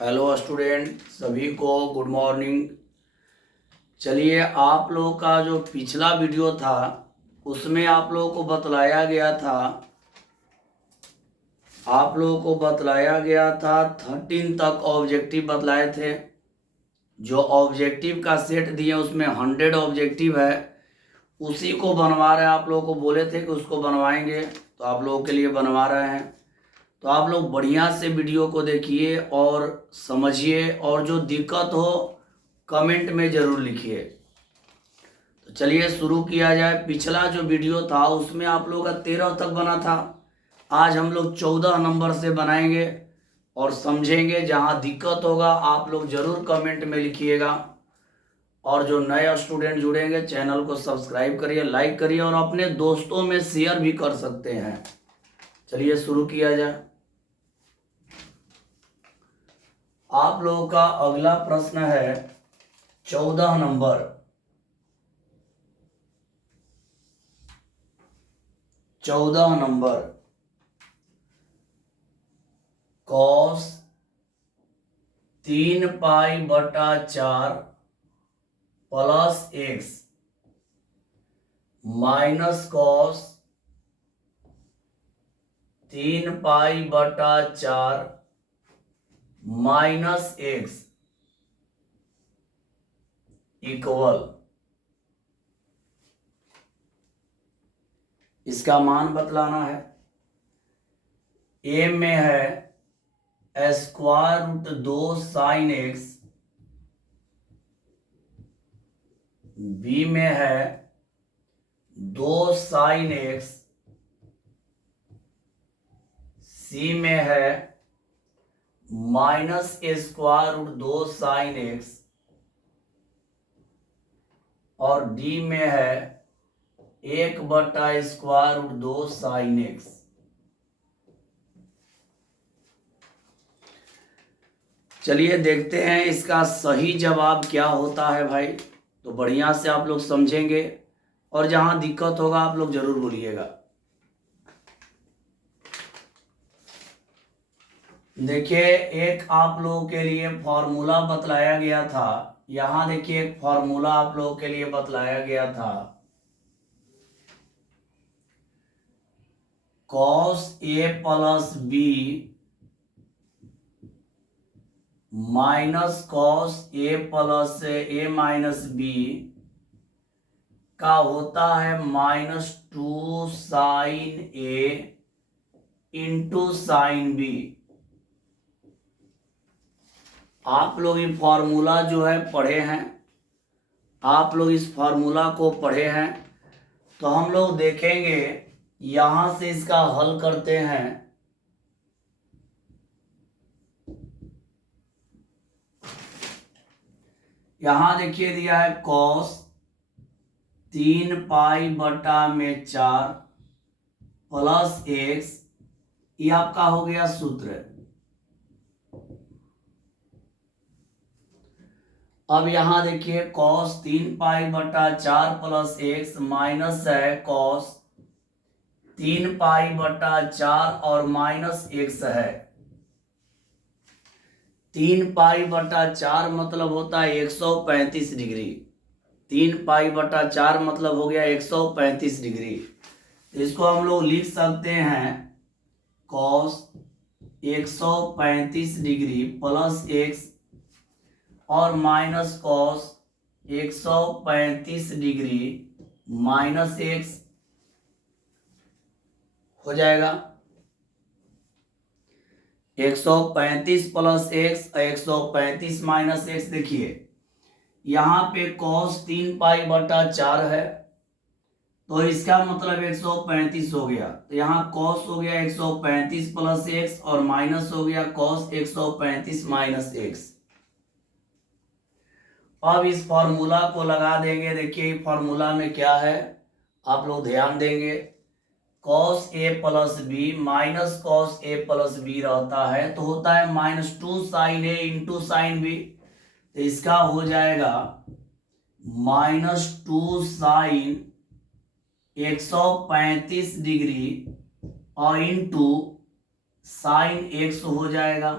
Hello student, सभी को good morning. चलिए, आप लोगों का जो पिछला वीडियो था उसमें आप लोगों को बतलाया गया था 13 तक ऑब्जेक्टिव बतलाए थे। जो ऑब्जेक्टिव का सेट दिए उसमें 100 ऑब्जेक्टिव है, उसी को बनवा रहे हैं। आप लोगों को बोले थे कि उसको बनवाएंगे, तो आप लोगों के लिए बनवा रहे हैं। तो आप लोग बढ़िया से वीडियो को देखिए और समझिए, और जो दिक्कत हो कमेंट में ज़रूर लिखिए। तो चलिए शुरू किया जाए। पिछला जो वीडियो था उसमें आप लोगों का 13 तक बना था। आज हम लोग 14 नंबर से बनाएंगे और समझेंगे। जहाँ दिक्कत होगा आप लोग ज़रूर कमेंट में लिखिएगा। और जो नए स्टूडेंट जुड़ेंगे चैनल को सब्सक्राइब करिए, लाइक करिए और अपने दोस्तों में शेयर भी कर सकते हैं। चलिए शुरू किया जाए। आप लोगों का अगला प्रश्न है 14 number. 14 number, cos 3π/4 plus x minus cos 3π/4 minus x equal. इसका मान बतलाना है। ए में है √2 sin x, बी में है 2 sin x, सी में है -√2 sin x और डी में है 1/√2 sin x। चलिए देखते हैं इसका सही जवाब क्या होता है भाई। तो बढ़िया से आप लोग समझेंगे और जहां दिक्कत होगा आप लोग जरूर बोलिएगा। देखिए, एक आप लोगों के लिए फॉर्मूला बतलाया गया था। यहां देखिए एक फॉर्मूला आप लोगों के लिए बतलाया गया था। cos a plus B minus cos A plus A minus B का होता है -2 sine A into sine B. आप लोग ये फॉर्मूला जो है पढ़े हैं, आप लोग इस फॉर्मूला को पढ़े हैं। तो हम लोग देखेंगे, यहां से इसका हल करते हैं। यहां देखिए दिया है कॉस 3π/4 प्लस एक्स, ये आपका हो गया सूत्र। अब यहां देखिए कॉस 3π/4 प्लस एक्स माइनस है कॉस 3π/4 और माइनस एक्स है। 3π/4 मतलब होता है 135 डिग्री। 3π/4 मतलब हो गया 135 डिग्री। इसको हम लोग लिख सकते हैं कॉस 135 डिग्री प्लस एक्स और minus cos 135 degree minus x हो जाएगा। 135 प्लस एक्स, 135 माइनस एक्स। देखिए यहां पे कॉस 3π/4 है, तो इसका मतलब 135 हो गया। तो यहाँ कॉस हो गया 135 प्लस एक्स और माइनस हो गया कॉस 135 माइनस एक्स। अब इस फॉर्मूला को लगा देंगे। देखिए फॉर्मूला में क्या है, आप लोग ध्यान देंगे। Cos A plus B minus cos A plus B रहता है, तो होता है -2 sine A into sine B. तो इसका हो जाएगा -2 साइन 135 डिग्री और इंटू साइन एक्स हो जाएगा।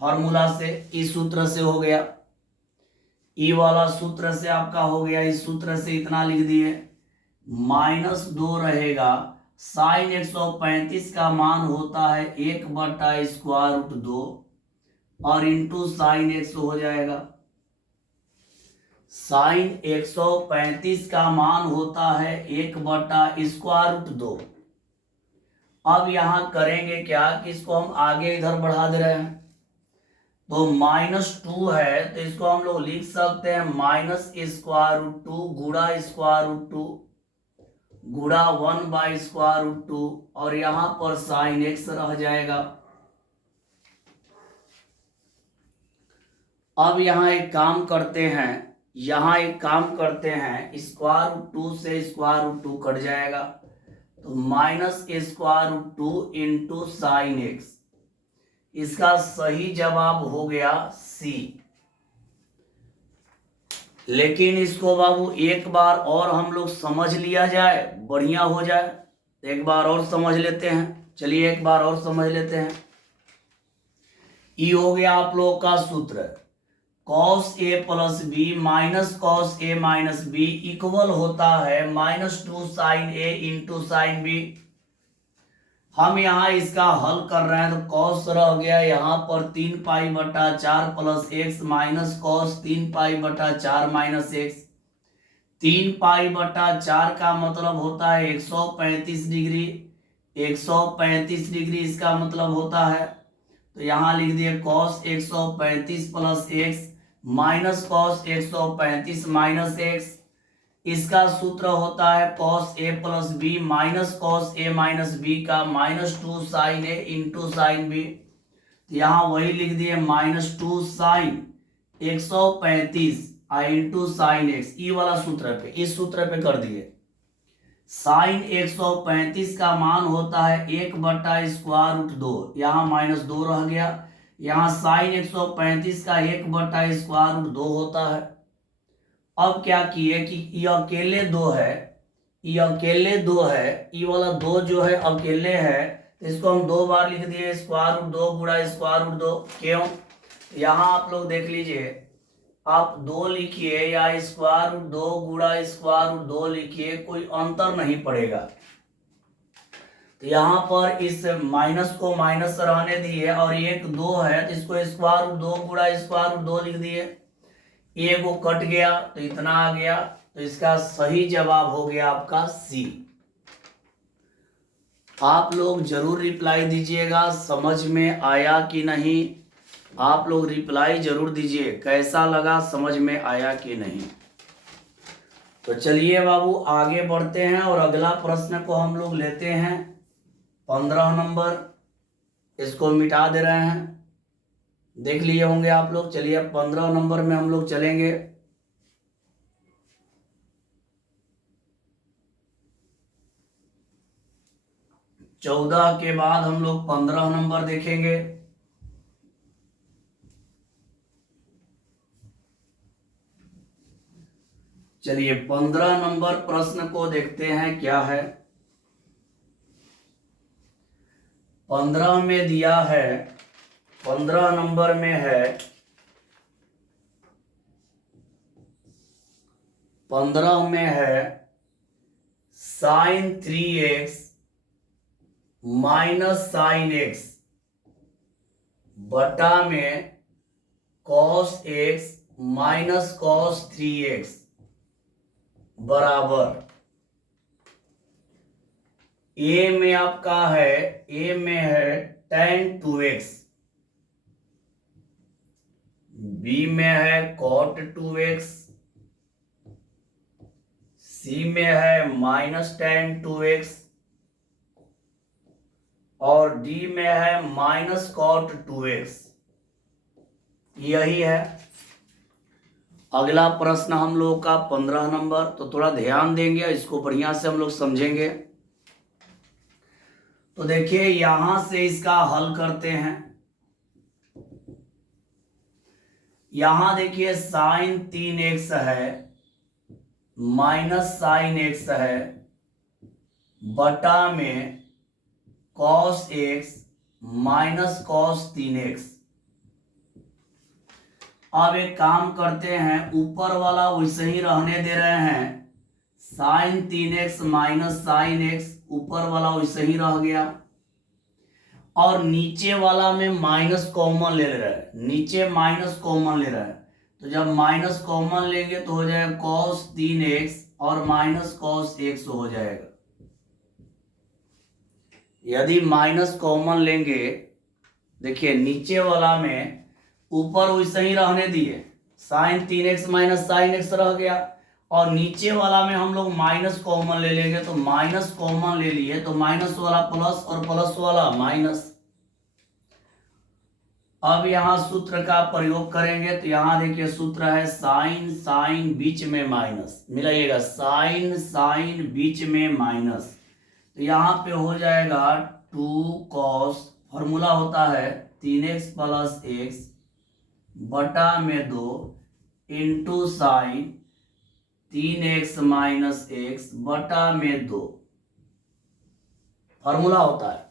फॉर्मूला से, इस सूत्र से हो गया, ई वाला सूत्र से आपका हो गया, इस सूत्र से इतना लिख दिए, -2 रहेगा, साइन 135 का मान होता है 1/√2 और इंटू साइन 100 हो जाएगा। साइन 135 का मान होता है 1/√2। अब यहां करेंगे क्या कि इसको हम आगे इधर बढ़ा दे रहे हैं, तो -2 है तो इसको हम लोग लिख सकते हैं -√2 गुणा √2 गुणा 1/√2 और यहां पर साइन x रह जाएगा। अब यहां एक काम करते हैं, √2 से √2 कट जाएगा, तो -√2 इंटू साइन x, इसका सही जवाब हो गया सी। लेकिन इसको बाबू एक बार और हम लोग समझ लिया जाए, बढ़िया हो जाए, एक बार और समझ लेते हैं। चलिए एक बार और समझ लेते हैं। ई हो गया आप लोगों का सूत्र, cos a plus B minus cos a minus B equal होता है -2 sine a into sine B. हम यहाँ इसका हल कर रहे हैं तो cos रह गया यहाँ पर 3π/4 plus x minus cos 3π/4 minus x. 3π/4 का मतलब होता है 135 डिग्री, 135 डिग्री इसका मतलब होता है, तो यहाँ लिख दिए cos 135 plus x minus cos 135 minus X. इसका सूत्र होता है cos a plus B minus cos a minus B का -2 sine a into sine B. यहाँ वही लिख दिए -2 sine 135 into sine x, E वाला सूत्र पे, इस सूत्र पे कर दिए। साइन 135 का मान होता है 1/√2, यहाँ -2 रह गया, यहाँ साइन 135 का 1/√2 होता है। अब क्या किए कि ये अकेले 2 है, ये अकेले 2 है, ये वाला 2 जो है अकेले है, तो इसको हम 2 बार लिख दिए, √2 गुणा √2। क्यों? यहाँ आप लोग देख लीजिए, आप 2 लिखिए या √2 गुणा √2 लिखिए, कोई अंतर नहीं पड़ेगा। तो यहाँ पर इस माइनस को माइनस रहने दिए और एक 2 है तो इसको √2 गुणा √2 लिख दिए, एक वो कट गया तो इतना आ गया, तो इसका सही जवाब हो गया आपका सी। आप लोग जरूर रिप्लाई दीजिएगा, समझ में आया कि नहीं, आप लोग रिप्लाई जरूर दीजिए, कैसा लगा, समझ में आया कि नहीं। तो चलिए बाबू आगे बढ़ते हैं और अगला प्रश्न को हम लोग लेते हैं 15 नंबर, इसको मिटा दे रहे हैं, देख लिए होंगे आप लोग। चलिए अब 15 नंबर में हम लोग चलेंगे। चौदह के बाद हम लोग 15 नंबर देखेंगे। चलिए 15 नंबर प्रश्न को देखते हैं क्या है। 15 में दिया है, 15 नंबर में है, 15 में है sign 3x minus sign x बटा में cos x minus cos 3x बराबर a में आपका है, a में है tan 2x, b में है cot 2x, c में है माइनस tan 2x और d में है माइनस cot 2x। यही है अगला प्रश्न हम लोग का 15 नंबर। तो थोड़ा ध्यान देंगे, इसको बढ़िया से हम लोग समझेंगे। तो देखिए यहां से इसका हल करते हैं। यहां देखिए साइन 3x है माइनस साइन x है बटा में cos x minus cos 3x अब एक काम करते हैं, ऊपर वाला वैसे ही रहने दे रहे हैं, sign 3x minus sign x, ऊपर वाला वैसे ही रह गया, और नीचे वाला में माइनस कॉमन ले रहा है, नीचे माइनस कॉमन ले रहा है, तो जब माइनस कॉमन लेंगे तो हो जाएगा cos 3x और माइनस cos x हो जाएगा। यदि माइनस कॉमन लेंगे, देखिए नीचे वाला में ऊपर वैसे ही रहने दिए, sign 3x minus sign x रह गया, और नीचे वाला में हम लोग माइनस कॉमन ले लेंगे, तो माइनस कॉमन ले लिए तो माइनस वाला प्लस और प्लस वाला माइनस। अब यहां सूत्र का प्रयोग करेंगे, तो यहां देखिए सूत्र है साइन साइन बीच में माइनस, मिलाइएगा साइन साइन बीच में माइनस, तो यहां पे हो जाएगा 2 cos, फॉर्मूला होता है 3x प्लस x बटा में 2 into sine 3x minus x बटा में 2, फॉर्मूला होता है।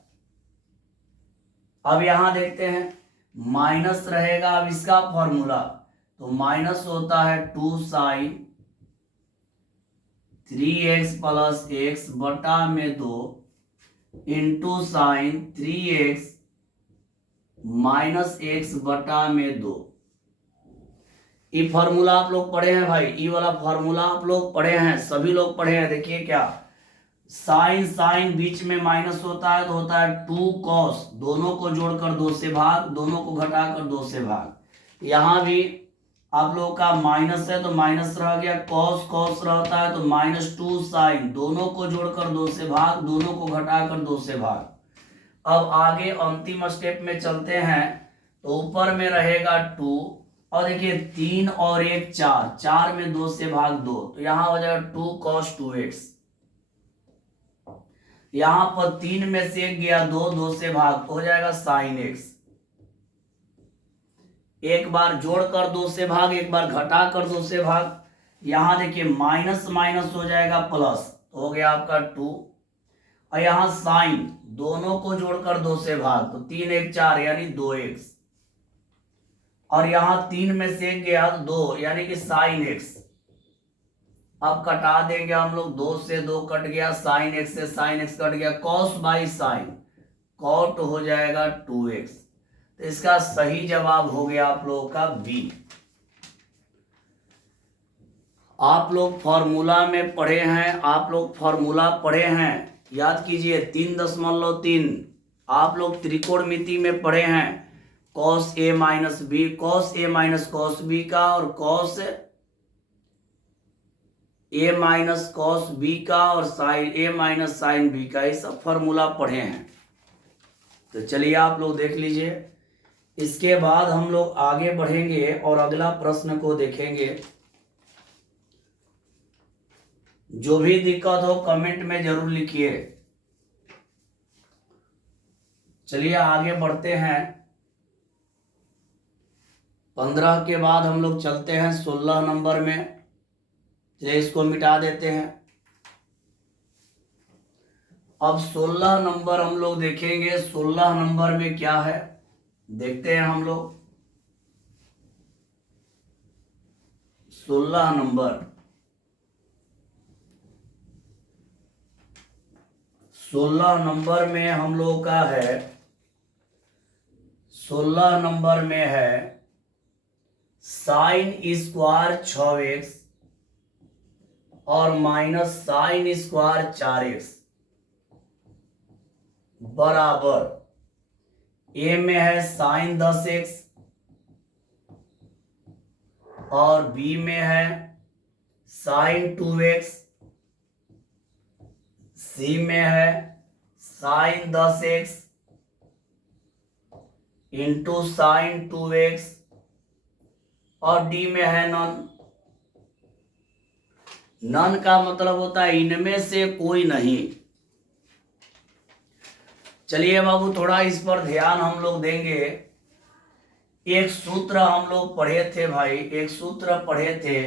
अब यहां देखते हैं माइनस रहेगा, अब इसका फॉर्मूला, तो माइनस होता है 2 साइन 3x प्लस x बटा में 2 into sine 3x minus x बटा में 2। ये फॉर्मूला आप लोग पढ़े हैं भाई, ये वाला फॉर्मूला आप लोग पढ़े हैं, सभी लोग पढ़े हैं। देखिए क्या, साइन साइन बीच में माइनस होता है तो होता है 2 cos, दोनों को जोड़कर 2 से भाग, दोनों को घटाकर 2 से भाग। यहां भी आप लोगों का माइनस है तो माइनस रह गया, cos cos रहता है तो माइनस 2 साइन, दोनों को जोड़कर 2 से भाग, दोनों को घटाकर 2 से भाग। अब आगे अंतिम स्टेप में चलते हैं, तो ऊपर में रहेगा 2, और देखिए 3 और 1 4, 4 में 2 से भाग 2, तो यहां हो जाएगा 2 cos 2x। यहां पर 3 में से 1 गया 2, 2 से भाग, तो हो जाएगा साइन x। एक बार जोड़कर 2 से भाग, एक बार घटाकर 2 से भाग। यहां देखिए माइनस माइनस हो जाएगा प्लस, तो हो गया आपका 2, और यहां साइन, दोनों को जोड़कर 2 से भाग, तो 3 1 4 यानी 2x, और यहां 3 में से 1 गया 2 यानी कि साइन x। अब कटा देंगे हम लोग, 2 से 2 कट गया, साइन x से साइन x कट गया, cos बाई साइन, cot हो जाएगा 2x। तो इसका सही जवाब हो गया आप लोगों का बी। आप लोग फॉर्मूला में पढ़े हैं, आप लोग फॉर्मूला पढ़े हैं, याद कीजिए 3.3। आप लोग त्रिकोणमिति में पढ़े हैं, cos a minus B, cos a minus cos b का, और cos a minus cos B का, और sine a minus sine B का, ये सब फॉर्मूला पढ़े हैं। तो चलिए आप लोग देख लीजिए, इसके बाद हम लोग आगे बढ़ेंगे और अगला प्रश्न को देखेंगे। जो भी दिक्कत हो कमेंट में जरूर लिखिए। चलिए आगे बढ़ते हैं, 15 के बाद हम लोग चलते हैं 16 नंबर में। चलिए इसको मिटा देते हैं। अब 16 नंबर हम लोग देखेंगे, 16 नंबर में क्या है देखते हैं हम लोग। 16 नंबर, 16 नंबर में हम लोग का है, 16 नंबर में है साइन स्क्वायर 6x और माइनस साइन स्क्वायर 4x बराबर, ए में है साइन 10x और बी में है साइन 2x, सी में है sign 10x into sine 2x, और डी में है नन। नन का मतलब होता है इनमें से कोई नहीं। चलिए बाबू थोड़ा इस पर ध्यान हम लोग देंगे। एक सूत्र हम लोग पढ़े थे भाई, एक सूत्र पढ़े थे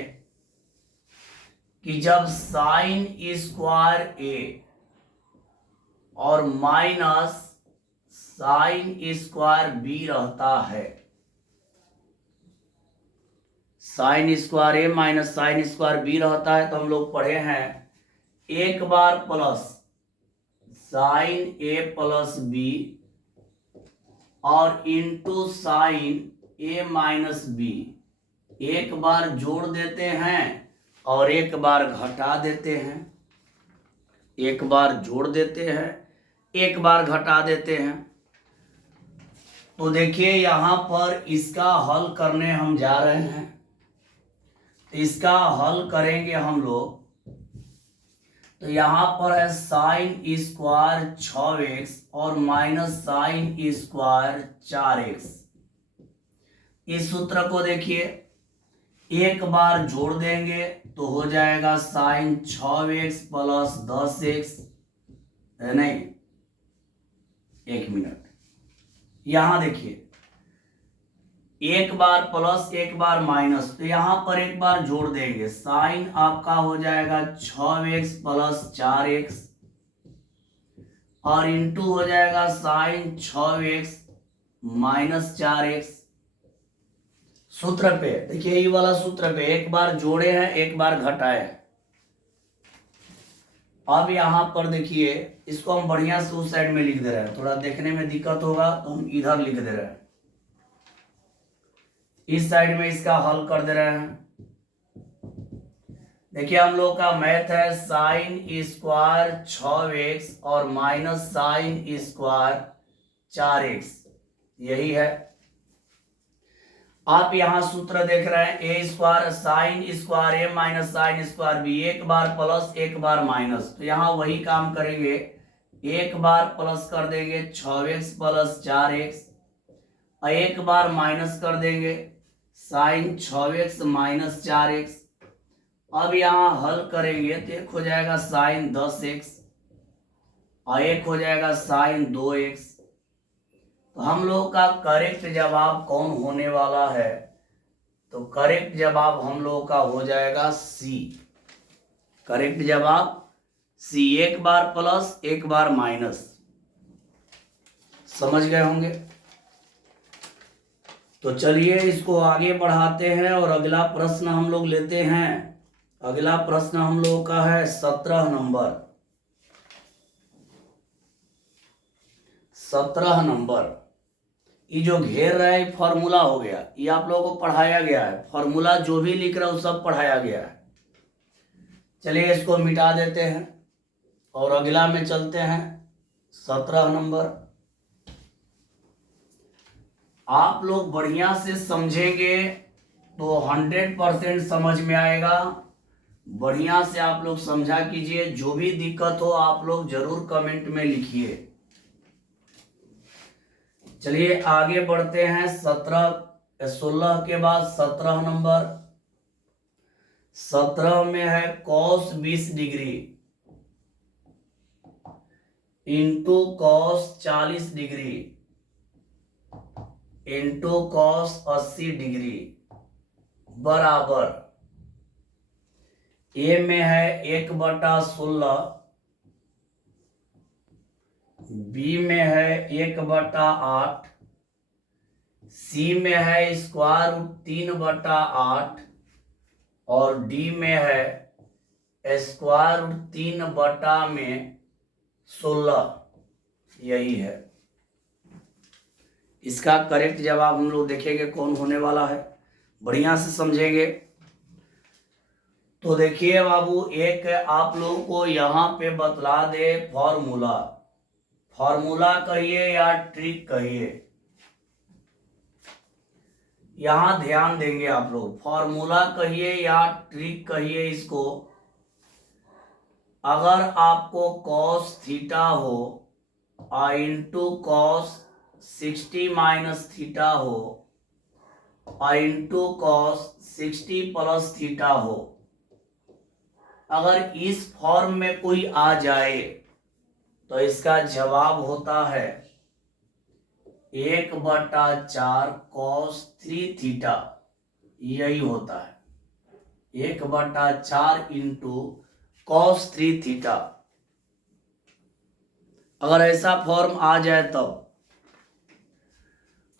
कि जब साइन स्क्वायर ए और माइनस साइन स्क्वायर बी रहता है, साइन स्क्वायर ए माइनस साइन स्क्वायर बी रहता है, तो हम लोग पढ़े हैं एक बार प्लस साइन ए प्लस बी और इंटू साइन ए माइनस बी। एक बार जोड़ देते हैं और एक बार घटा देते हैं, एक बार जोड़ देते हैं एक बार घटा देते हैं। तो देखिए यहां पर इसका हल करने हम जा रहे हैं। इसका हल करेंगे हम लोग, तो यहां पर है साइन स्क्वायर 6x और माइनस साइन स्क्वायर 4x। इस सूत्र को देखिए, एक बार जोड़ देंगे तो हो जाएगा साइन 6x प्लस 10x, है नहीं? एक मिनट, यहां देखिए एक बार प्लस एक बार माइनस, तो यहां पर एक बार जोड़ देंगे, साइन आपका हो जाएगा 6x प्लस 4x और इंटू हो जाएगा साइन 6x माइनस 4x। सूत्र पे देखिए, ये वाला सूत्र पे एक बार जोड़े हैं एक बार घटाए हैं। अब यहां पर देखिए, इसको हम बढ़िया से उस साइड में लिख दे रहे हैं, थोड़ा देखने में दिक्कत होगा तो हम इधर लिख दे रहे हैं, इस साइड में इसका हल कर दे रहे हैं। देखिए हम लोग का मैथ है साइन स्क्वायर 6x और माइनस साइन स्क्वायर 4x, यही है। आप यहां सूत्र देख रहे हैं ए स्क्वायर साइन स्क्वायर ए माइनस साइन स्क्वायर बी, एक बार प्लस एक बार माइनस, तो यहां वही काम करेंगे, एक बार प्लस कर देंगे 6x प्लस 4x और एक बार माइनस कर देंगे साइन 6x माइनस 4x। अब यहां हल करेंगे तो एक हो जाएगा साइन 10x और एक हो जाएगा साइन 2x। तो हम लोग का करेक्ट जवाब कौन होने वाला है? तो करेक्ट जवाब हम लोग का हो जाएगा सी। करेक्ट जवाब सी, एक बार प्लस एक बार माइनस। समझ गए होंगे? तो चलिए इसको आगे बढ़ाते हैं और अगला प्रश्न हम लोग लेते हैं। अगला प्रश्न हम लोग का है 17 नंबर। 17 नंबर, ये जो घेर रहा है फॉर्मूला हो गया, ये आप लोगों को पढ़ाया गया है, फॉर्मूला जो भी लिख रहा है वो सब पढ़ाया गया है। चलिए इसको मिटा देते हैं और अगला में चलते हैं। 17 नंबर आप लोग बढ़िया से समझेंगे तो 100% समझ में आएगा। बढ़िया से आप लोग समझा कीजिए, जो भी दिक्कत हो आप लोग जरूर कमेंट में लिखिए। चलिए आगे बढ़ते हैं। 16 के बाद 17 नंबर। 17 में है cos 20 degree into cos 40 degree into cos 80 degree बराबर, ए में है 1/16, बी में है 1/8, सी में है स्क्वायर रूट 3/8 और डी में है स्क्वायर रूट 3/16। यही है इसका करेक्ट जवाब। हम लोग देखेंगे कौन होने वाला है, बढ़िया से समझेंगे। तो देखिए बाबू, एक आप लोगों को यहाँ पे बतला दे फॉर्मूला, फॉर्मूला कहिए या ट्रिक कहिए, यहां ध्यान देंगे आप लोग। फॉर्मूला कहिए या ट्रिक कहिए इसको। अगर आपको कॉस थीटा हो और इंटू कॉस 60 माइनस थीटा हो और इंटू कॉस 60 प्लस थीटा हो, अगर इस फॉर्म में कोई आ जाए तो इसका जवाब होता है 1/4 कॉस 3 थीटा। यही होता है 1/4 इंटू कॉस 3 थीटा। अगर ऐसा फॉर्म आ जाए तब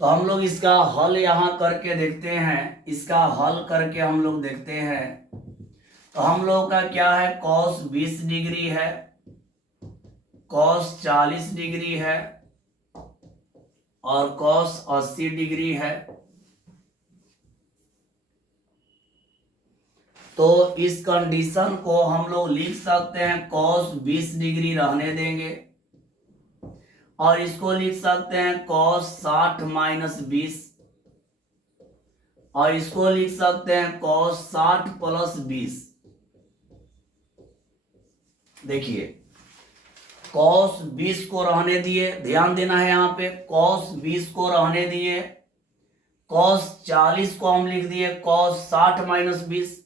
तो हम लोग इसका हल यहाँ करके देखते हैं, इसका हल करके हम लोग देखते हैं। तो हम लोग का क्या है, कॉस 20 डिग्री है, कॉस 40 डिग्री है और कॉस 80 डिग्री है। तो इस कंडीशन को हम लोग लिख सकते हैं, कॉस 20 डिग्री रहने देंगे और इसको लिख सकते हैं कॉस 60 माइनस 20 और इसको लिख सकते हैं कॉस 60 प्लस 20। देखिए कॉस 20 को रहने दिए, ध्यान देना है यहाँ पे, कॉस 20 को रहने दिए, कॉस 40 को हम लिख दिए कॉस 60 माइनस 20,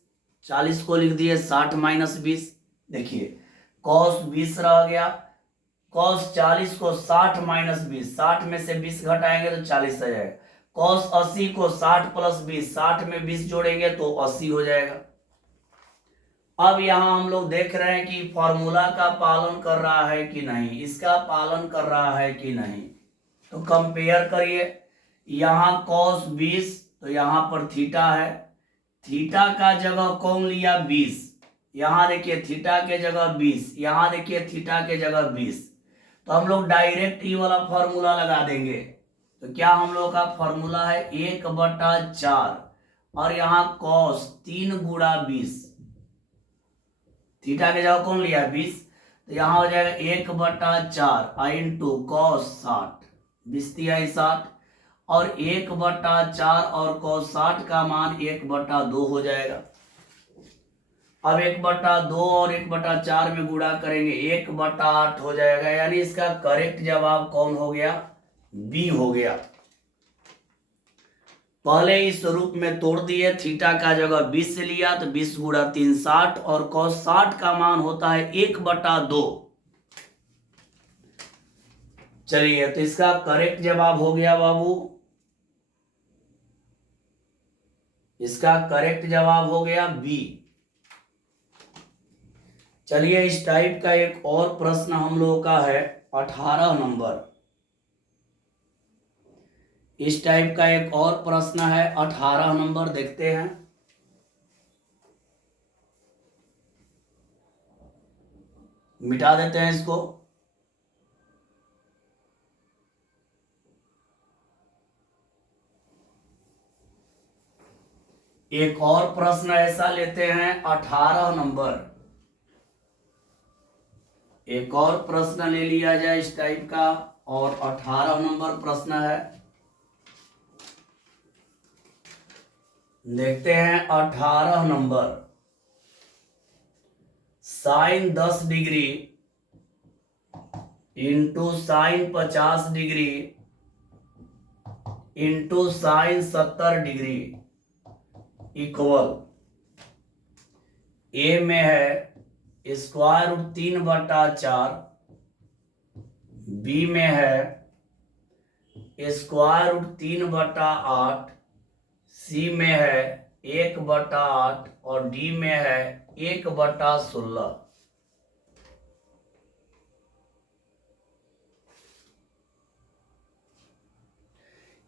40 को लिख दिए 60 माइनस 20। देखिए कॉस 20 रह गया, कॉस 40 को 60 माइनस 20, 60 में से 20 घटाएंगे तो 40 आ जाएगा। कॉस 80 को 60 प्लस 20, 60 में 20 जोड़ेंगे तो 80 हो जाएगा। अब यहाँ हम लोग देख रहे हैं कि फॉर्मूला का पालन कर रहा है कि नहीं, इसका पालन कर रहा है कि नहीं। तो कंपेयर करिए, यहाँ कॉस 20 तो यहाँ पर थीटा है, थीटा का जगह कौन लिया 20, यहाँ देखिए थीटा के जगह 20, यहाँ देखिए थीटा के जगह 20। तो हम लोग डायरेक्ट ई वाला फॉर्मूला लगा देंगे। तो क्या हम लोग का फॉर्मूला है 1/4 और यहाँ कॉस 3 गुणा 20, थीटा के जगह कौन लिया 20, तो यहाँ हो जाएगा 1/4 इंटू कॉस 60, 20 तिया 60 और 1/4 और cos 60 का मान 1/2 हो जाएगा। अब 1/2 और 1/4 में गुणा करेंगे 1/8 हो जाएगा, यानी इसका करेक्ट जवाब कौन हो गया, बी हो गया। पहले इस रूप में तोड़ दिए, थीटा का जगह 20 से लिया तो 20 गुणा 3 60 और cos 60 का मान होता है 1/2। चलिए तो इसका करेक्ट जवाब हो गया बाबू, इसका करेक्ट जवाब हो गया बी। चलिए इस टाइप का एक और प्रश्न हम लोगों का है 18 नंबर, इस टाइप का एक और प्रश्न है 18 नंबर, देखते हैं। मिटा देते हैं इसको। एक और प्रश्न ऐसा लेते हैं 18 नंबर, एक और प्रश्न ले लिया जाए इस टाइप का, और 18 नंबर प्रश्न है, देखते हैं 18 number. Sine 10 degree into sine 50 degree into sine 70 degree equal, A में है स्क्वायर रूट 3/4, बी में है स्क्वायर रूट 3/8, सी में है 1/8 और डी में है 1/16।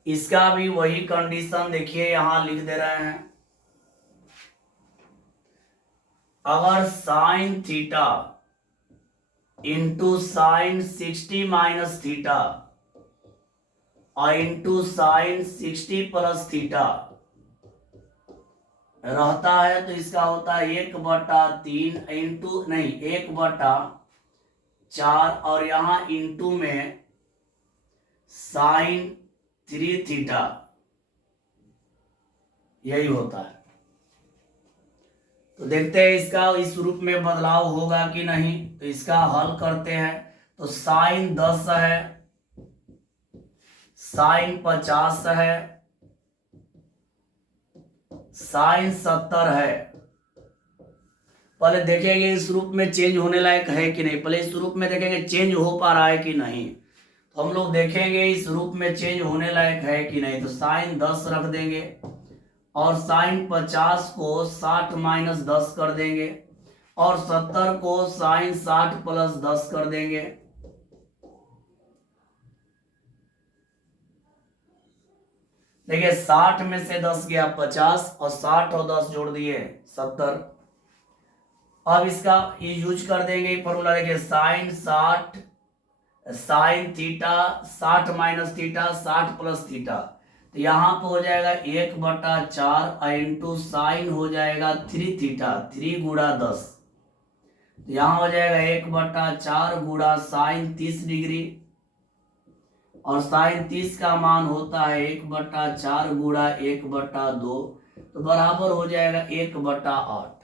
इसका भी वही कंडीशन देखिए यहां लिख दे रहे हैं। अगर sine theta into sine 60 minus theta और इंटू साइन 60 प्लस थीटा रहता है तो इसका होता है 1/3 इंटू नहीं 1/4 और यहां इंटू में साइन 3 थीटा, यही होता है। तो देखते हैं इसका इस रूप में बदलाव होगा कि नहीं। तो इसका हल करते हैं। तो साइन 10 है, साइन 50 है, साइन 70 है। पहले देखेंगे इस रूप में चेंज होने लायक है कि नहीं, पहले इस रूप में देखेंगे चेंज हो पा रहा है कि नहीं। तो हम लोग देखेंगे इस रूप में चेंज होने लायक है कि नहीं। तो साइन 10 रख देंगे और साइन 50 को 60 माइनस 10 कर देंगे और 70 को साइन 60 प्लस 10 कर देंगे। देखिए 60 में से 10 गया 50 और 60 और 10 जोड़ दिए 70। अब इसका यूज कर देंगे फॉर्मूला। देखिए sine theta 60 minus theta 60 plus theta, तो यहाँ पे हो जाएगा 1/4 इंटू साइन हो जाएगा 3 थीटा 3 गुणा 10, तो यहाँ हो जाएगा 1/4 गुणा साइन 30 डिग्री, और साइन 30 का मान होता है 1/4 गुणा 1/2, तो बराबर हो जाएगा 1/8।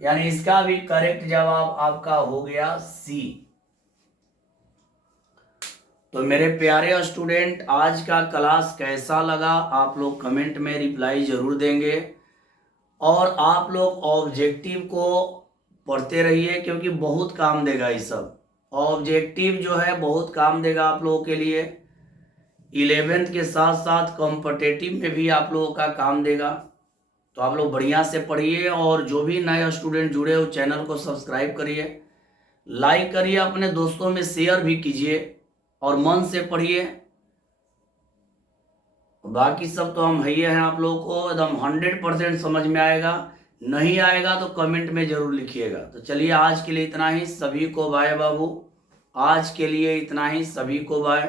यानी इसका भी करेक्ट जवाब आपका हो गया सी। तो मेरे प्यारे स्टूडेंट, आज का क्लास कैसा लगा आप लोग कमेंट में रिप्लाई जरूर देंगे, और आप लोग ऑब्जेक्टिव को पढ़ते रहिए क्योंकि बहुत काम देगा। ये सब ऑब्जेक्टिव जो है बहुत काम देगा आप लोगों के लिए। 11th के साथ साथ कॉम्पिटिटिव में भी आप लोगों का काम देगा। तो आप लोग बढ़िया से पढ़िए, और जो भी नए स्टूडेंट जुड़े हो चैनल को सब्सक्राइब करिए, लाइक करिए, अपने दोस्तों में शेयर भी कीजिए, और मन से पढ़िए। बाकी सब तो हम है ही हैं, आप लोगों को एकदम 100% समझ में आएगा। नहीं आएगा तो कमेंट में जरूर लिखिएगा। तो चलिए आज के लिए इतना ही, सभी को बाय बाबू। आज के लिए इतना ही, सभी को बाय।